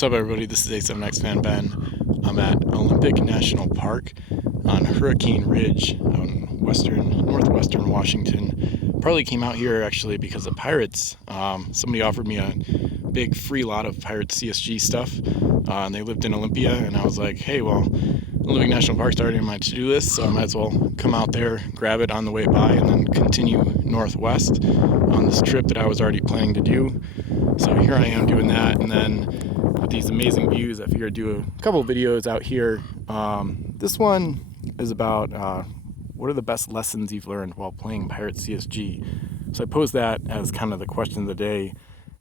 What's up, everybody? This is A7X Fan Ben. I'm at Olympic National Park on Hurricane Ridge out in northwestern Washington. Probably came out here actually because of Pirates. Somebody offered me a big free lot of Pirates CSG stuff, and they lived in Olympia, and I was like, hey, well, Olympic National Park's already on my to-do list, so I might as well come out there, grab it on the way by, and then continue northwest on this trip that I was already planning to do. So here I am doing that, and then with these amazing views, I figured I'd do a couple videos out here. This one is about what are the best lessons you've learned while playing Pirates CSG. So I posed that as kind of the question of the day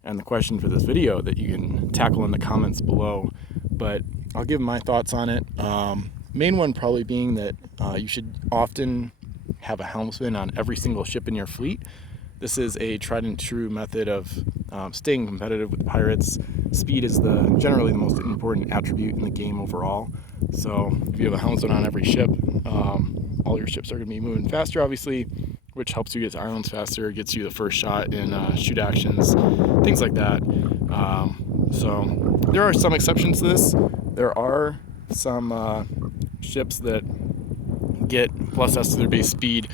and the question for this video that you can tackle in the comments below. But I'll give my thoughts on it. Main one probably being that you should often have a helmsman on every single ship in your fleet. This is a tried and true method of staying competitive with Pirates. Speed is generally the most important attribute in the game overall. So if you have a helmsman on every ship, all your ships are going to be moving faster, obviously, which helps you get to islands faster, gets you the first shot in shoot actions, things like that. So there are some exceptions to this. There are some ships that get +S to their base speed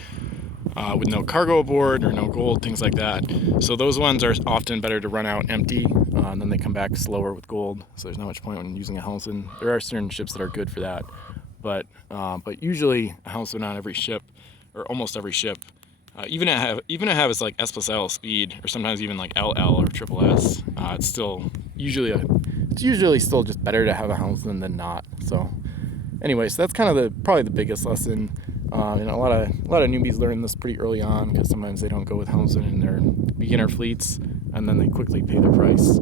with no cargo aboard or no gold, things like that. So those ones are often better to run out empty, and then they come back slower with gold. So there's not much point when using a helmsman. There are certain ships that are good for that, but usually a helmsman on every ship, or almost every ship, even have it's like S+L speed, or sometimes even like LL or SSS. It's usually still just better to have a helmsman than not. So anyway, so that's kind of probably the biggest lesson. And a lot of newbies learn this pretty early on, because sometimes they don't go with helmsman in their beginner fleets, and then they quickly pay the price.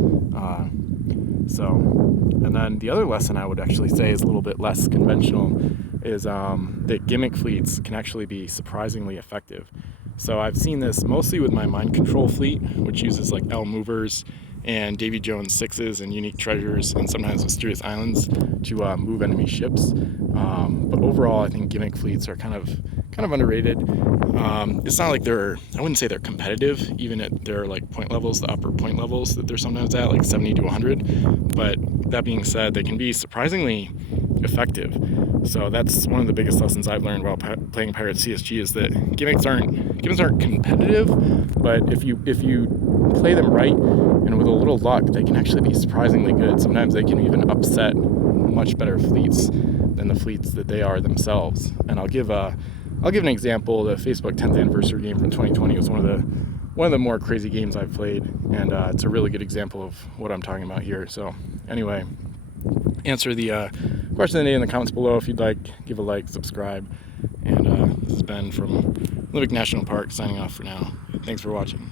And then the other lesson I would actually say is a little bit less conventional, is that gimmick fleets can actually be surprisingly effective. So I've seen this mostly with my mind control fleet, which uses like L movers and Davy Jones 6s and unique treasures, and sometimes mysterious islands to move enemy ships. But overall, I think gimmick fleets are kind of underrated. It's not like I wouldn't say they're competitive, even at their like point levels, the upper point levels that they're sometimes at, like 70 to 100. But that being said, they can be surprisingly effective. So that's one of the biggest lessons I've learned while playing Pirates CSG, is that gimmicks aren't competitive, but if you play them right and with a little luck, they can actually be surprisingly good. Sometimes they can even upset much better fleets than the fleets that they are themselves. And I'll give an example. The Facebook 10th anniversary game from 2020 was one of the more crazy games I've played, and it's a really good example of what I'm talking about here. So anyway, answer the question of the day in the comments below if you'd like. Give a like, subscribe, and this is Ben from Olympic National Park signing off for now. Thanks for watching.